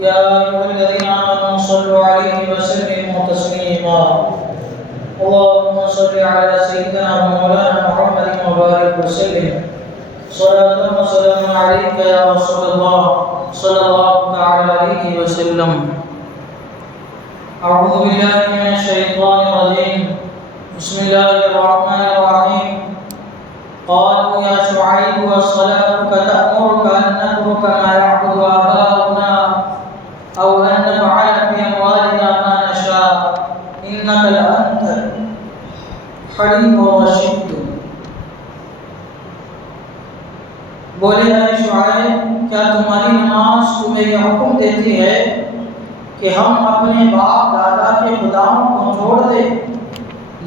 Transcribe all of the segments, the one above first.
يا أيها الذين آمنوا صلوا عليه وسلموا تسليما اللهم صل على سيدنا ومولانا محمد وبارك وسلم صلاة وسلاما عليك يا رسول الله صلى الله تعالى عليه وسلم. أعوذ بالله من الشيطان الرجيم. بسم الله الرحمن الرحيم. قالوا يا شعيب الصلاتك تأمرك أن نترك ما يعبد آباؤنا أو أن نفعل في أموالنا ما نشاء إنك لأنت حليم رشيد. بولے اے شعیب، کیا تمہاری نماز تمہیں یہ حکم دیتی ہے کہ ہم اپنے باپ دادا کے خداؤں کو چھوڑ دیں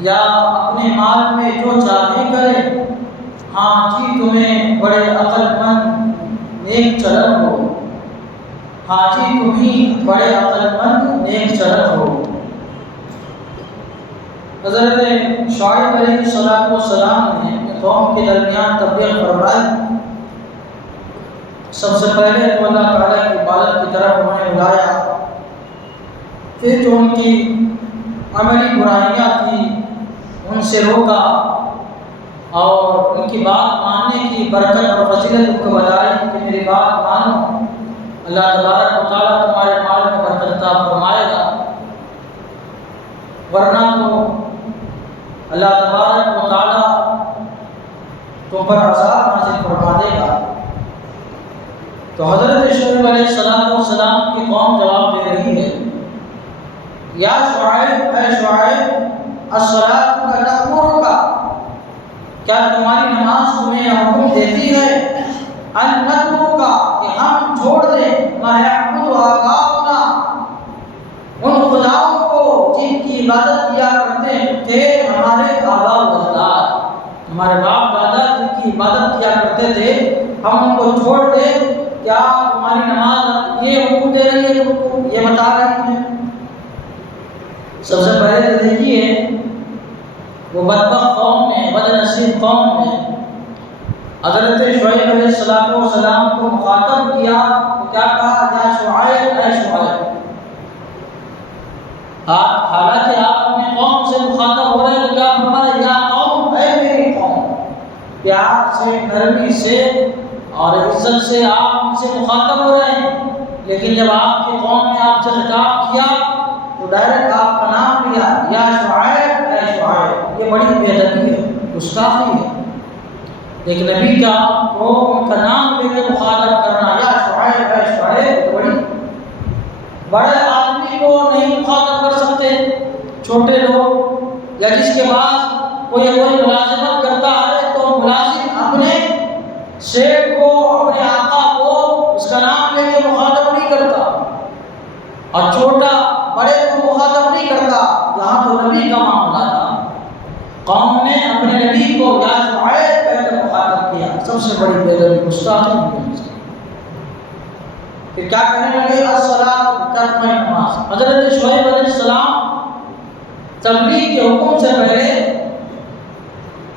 یا اپنے مال میں جو چاہے کریں؟ ہاں جی، تمہیں بڑے عقل مند نیک چلن ہو. ہاں جی، تم ہی بڑے عقل مند نیک چلن ہو. حضرت شعیب علیہ السلام نے اپنے قوم کے درمیان تبلیغ فرمائی. سب سے پہلے تو اللہ تعالیٰ کی عبادت کی طرف انہیں بلایا، پھر جو ان کی عملی برائیاں تھیں ان سے روکا اور ان کی بات ماننے کی برکت اور فضیلت ان کو بتائی کہ میری بات مانو، اللہ تبارک و تعالیٰ تمہارے مال میں برکت عطا فرمائے گا، ورنہ تو اللہ تبارک و تعالیٰ تم پر عذاب نازل فرما دے گا. تو حضرت شعیب علیہ السلام کی قوم جواب دے رہی ہے، یا شعیب، اے شعیب، الصلاۃ تأمرک، کیا تمہاری نماز تمہیں حکم دیتی ہے ان نترک، کہ ہم چھوڑ دیں ما یعبد آباؤنا، ان خداؤں کو جن کی عبادت کیا کرتے تھے ہمارے آباء و اجداد، ہمارے باپ دادا جن کی عبادت کیا کرتے تھے ہم ان کو چھوڑ دیں؟ کیا تمہاری نماز یہ حکم دے رہی ہے، تم کو یہ بتا رہی ہے؟ سب سے پہلے تو دیکھیے وہ بدبخت قوم میں، بد نصیب قوم میں حضرت شعیب علیہ السلام کو مخاطب کیا تو کیا کہا؟ یا شعیب، اے شعیب. حالانکہ آپ اپنی قوم سے مخاطب ہو رہے ہیں تو کیا فرمایا؟ یا قوم، اے میری قوم. پیار سے، نرمی سے اور عزت سے آپ ان سے مخاطب ہو رہے ہیں، لیکن جب آپ کی قوم نے آپ سے خطاب کیا تو ڈائریکٹ آپ کا نام لیا، یا شعیب، اے شعیب. یہ بڑی بے ادبی ہے، گستاخی ہے. ایک نبی کا ان کا نام لے کے مخاطب کرنا، یا شعیب، اے شعیب، بڑے آدمی کو نہیں مخاطب کر سکتے. چھوٹے لوگ یا جس کے پاس کوئی ملازمت کرتا ہے تو ملازم اپنے شیخ کو، اپنے آقا کو اس کا نام لے کے مخاطب نہیں کرتا، اور چھوٹا بڑے کو مخاطب نہیں کرتا. یہاں تو نبی کا معاملہ تھا، قوم نے اپنے نبی کو یا شعیب کہہ کر مخاطب کیا. سب سے بڑی بے ادبی، گستاخی ہے. کہ کیا کہنے لگے؟ الصلاۃ، کیا تمہاری نماز. حضرت شعیب علیہ السلام تبلیغ کے حکم سے پہلے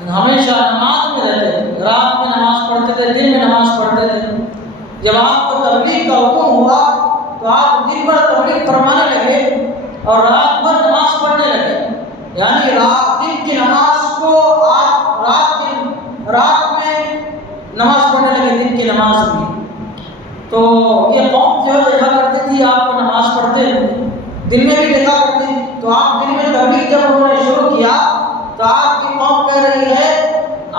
ہمیشہ نماز میں رہتے تھے، رات میں نماز پڑھتے تھے، دن میں نماز پڑھتے تھے. جب آپ کو تبلیغ کا حکم ہوا تو آپ دن بھر تبلیغ فرمانے لگے اور رات بھر نماز پڑھنے لگے. یعنی دن کی نماز کو آپ رات میں نماز پڑھنے لگے، دن کی نماز بھی. تو یہ قوم جو دیکھا کرتی تھی آپ کو نماز پڑھتے دن میں بھی دیکھا کرتی تھی، تو آپ دن میں تبلیغ جب انہوں نے شروع کیا تو آپ کی قوم کہہ رہی ہے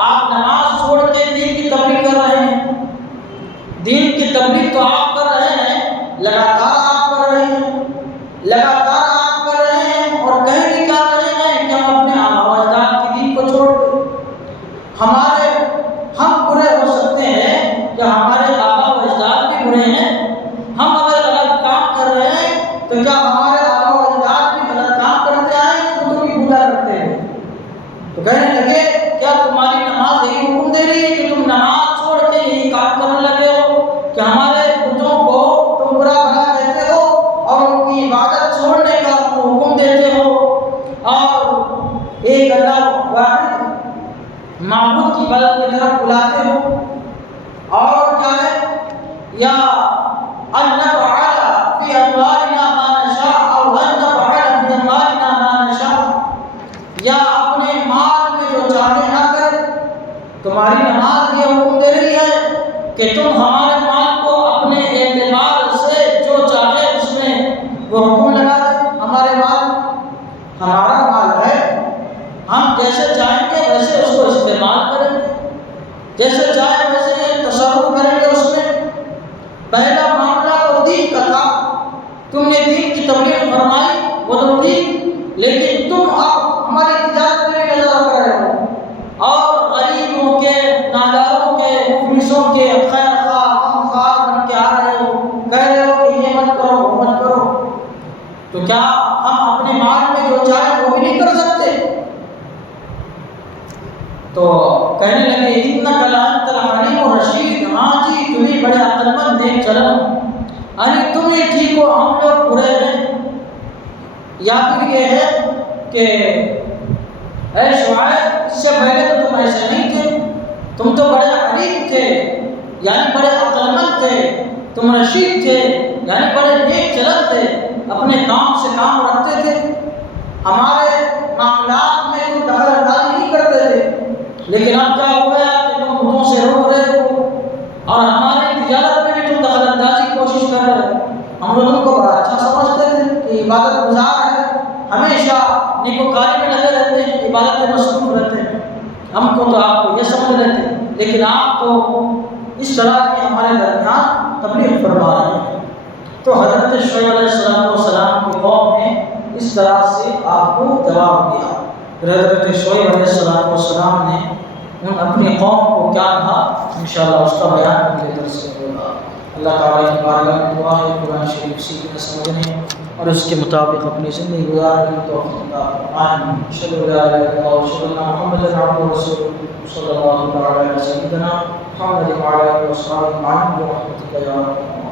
آپ نماز چھوڑ کے دین کی تبلیغ کر رہے ہیں. دین کی تبلیغ تو آپ کر رہے ہیں، لگاتار آپ کر رہے ہیں، لگاتار آپ کر رہے ہیں، اور کہیں بھی کہہ رہے ہیں کہ ہم اپنے آباء و اجداد کی دین کو چھوڑ دیں. ہم برے ہو سکتے ہیں کہ ہمارے آباء و اجداد بھی برے ہیں. ہم اگر غلط کام کر رہے ہیں تو کیا ہمارے آباء و اجداد بھی غلط کام کرتے آئے ہیں تو بھی پوجا کرتے ہیں؟ تو کہنے لگے کیا تمہاری نماز یہی حکم دے رہی ہے کہ تم نماز چھوڑ کے یہی کام کرنے لگے ہو کہ ہمارے بتوں کو تم برا بھلا کہتے ہو اور ان کی عبادت چھوڑنے کا حکم دیتے ہو اور ایک اللہ واحد معبود کی عبادت کی طرف بلاتے ہو؟ اور کیا ہے؟ یا ان نفعل فی وہ حکم لگا دے ہمارے مال، ہمارا مال ہے، ہم جیسے چاہیں گے ویسے اس کو استعمال کریں گے، جیسے چاہیں ویسے تصرف کریں گے اس میں۔ پہلا معاملہ تو دین کا تھا، تم نے دین کی تبلیغ فرمائی وہ تو ٹھیک، لیکن تم اب ہماری تجارت میں بھی نظر رکھ رہے ہو اور غریبوں کے، ناداروں کے، مفلسوں کے خیر خواہ غمخوار بن کے آ رہے ہو، کہہ رہے ہو کہ یہ مت کرو وہ مت کرو، تو کیا ہم اپنے مال میں جو چاہیں وہ بھی نہیں کر سکتے؟ تو کہنے لگے انک لانت الحلیم الرشید، ہاں جی تمہیں بڑے عقل مند نیک چلن، یعنی تم ہی ٹھیک ہو ہم لوگ برے ہیں۔ یا پھر یہ ہے کہ اے شعیب اس سے پہلے تو تم ایسے نہیں تھے، تم تو بڑے حلیم تھے یعنی بڑے عقل مند تھے، تم رشید تھے یعنی بڑے نیک چلن تھے، اپنے کام سے کام رکھتے تھے، ہمارے معاملات میں تم دخل اندازی نہیں کرتے تھے، لیکن اب کیا ہو گیا کہ تم بتوں سے روک رہے ہو اور ہماری تجارت میں بھی تم دخل اندازی کی کوشش کر رہے ہو۔ ہم لوگوں کو بڑا اچھا سمجھتے تھے کہ عبادت گزار ہے، ہمیشہ نیکوکاری میں لگے رہتے ہیں، عبادت میں مصروف رہتے ہیں، ہم کو تو آپ کو یہ سمجھ رہے تھے، لیکن آپ تو اس طرح کی ہمارے درمیان تبلیغ فرما رہے ہیں۔ تو حضرت شعیب علیہ السلام کی قوم نے اس طرح سے آپ کو جواب دیا۔ پھر حضرت شعیب علیہ السلام نے ان اپنی قوم کو کیا کہا، انشاءاللہ اس کا بیان اگلے درس میں ہوگا۔ اللہ تعالیٰ کی بارگاہ میں دعا ہے قرآن شریف سیکھنے سمجھنے اور اس کے مطابق اپنی زندگی گزارنے کی توفیق عطا فرمائے۔ اشہد ان لا الہ الا اللہ واشہد ان محمدا عبدہ ورسولہ صلی اللہ علیہ وسلم محمد وعلی آلہ وصحبہ اجمعین برحمتک یا ارحم الراحمین۔